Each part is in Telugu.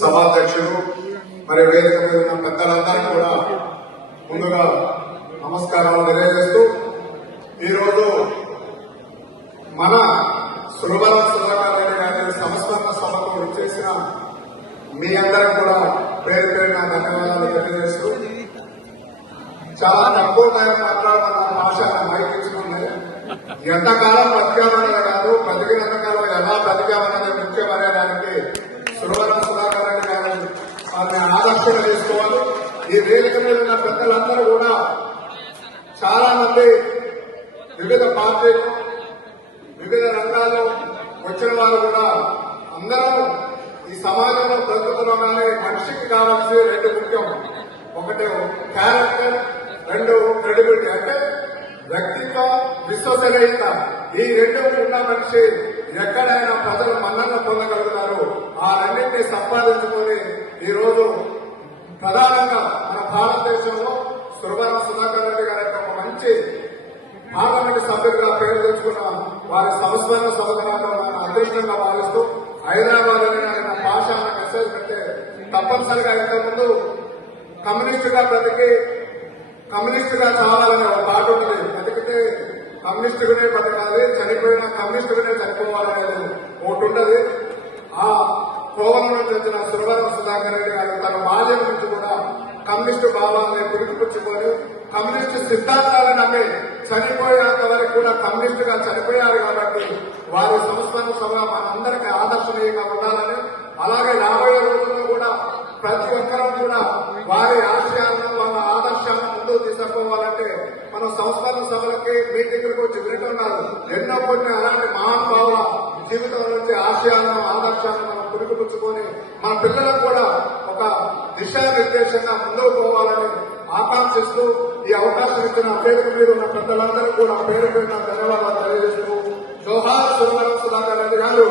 సభాధ్యక్షులు మరి వేదిక మీద ఉన్న పెద్దలందరికీ కూడా ముందుగా నమస్కారాలు తెలియజేస్తూ ఈరోజు మన సురవరం సుధాకర్ గారి సంస్కరణ సభకు వచ్చేసిన మీ అందరం కూడా పేరు పేరున ధన్యవాదాలు తెలియజేస్తూ చాలా తక్కువ టైం మాట్లాడమన్న భాష మైక్ ఇచ్చుకుంది ఎంతకాలం బతికామన్నది ఈ వేదిక మీద ఉన్న పెద్దలందరూ కూడా చాలా మంది వివిధ పార్టీలు వివిధ రంగాల్లో వచ్చిన వారు కూడా అందరూ ఈ సమాజంలో బ్రతుకుతున్నామనే మనిషికి కావాల్సి రెండు ముఖ్యం. ఒకటి క్యారెక్టర్ రెండు క్రెడిబిలిటీ అంటే వ్యక్తిత్వం విశ్వసనీయత. ఈ రెండు ఉన్న మనిషి ఎక్కడైనా ప్రజలు మన్నన పొందగలుగుతారు. ఆ రెండింటినీ సంపాదించుకొని ఈ రోజు ప్రధానంగా మన భారతదేశంలో సురవరం సుధాకర్ రెడ్డి గారి యొక్క ఒక మంచి పార్లమెంట్ సభ్యులుగా పేరు తెచ్చుకున్న వారి సంస్మరణ సభకు అదృష్టంగా భావిస్తూ హైదరాబాద్ అనే ఆయన భాష మెసేజ్ పెడితే తప్పనిసరిగా ఇంతకుముందు కమ్యూనిస్టుగా బ్రతికి కమ్యూనిస్టుగా చావాలనే ఒక పాట ఉంటుంది బతికితే కమ్యూనిస్టుగానే బతకాలి చనిపోయినా కమ్యూనిస్టుగానే చనిపోవాలనేది ఒకటి ఉండదు ఆ కోవంలో నుంచి వచ్చిన సురవరం సుధాకర్ రెడ్డి గారు తన బాల్యం నుంచి కూడా కమ్యూనిస్టు భావాలని పురికిపుచ్చుకొని కమ్యూనిస్టు సిద్ధాంతాలను నమ్మి చనిపోయేంత వరకు కూడా కమ్యూనిస్టు గా చనిపోయారు కాబట్టి వారి సంస్మరణ సభ మనందరికీ ఆదర్శనీయంగా ఉండాలని అలాగే రాబోయే రోజుల్లో కూడా ప్రతి ఒక్కరూ కూడా వారి ఆశయాలను వాళ్ళ ఆదర్శాలను ముందుకు తీసుకుపోవాలంటే మనం సంస్థాన సభలకి మీటింగ్లకు వచ్చి వింటున్నారు ఎన్నో కొన్ని అలాంటి మహానుభావుల జీవితం నుంచి ఆశయాలను ఆదర్శాలను మనం పురికిపుచ్చుకొని మన పిల్లలకు కూడా దిశానిర్దేశంగా ముందుకు పోవాలని ఆకాంక్షిస్తూ ఈ అవకాశం ఇచ్చిన పేరు మీద ఉన్న పెద్దలందరూ కూడా పేరు పేరున ధన్యవాదాలు తెలియజేస్తూ జోహార్ సుందర సుధాకర్ రెడ్డి గారు.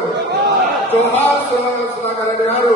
జోహార్ సుందర సుధాకర్ రెడ్డి గారు.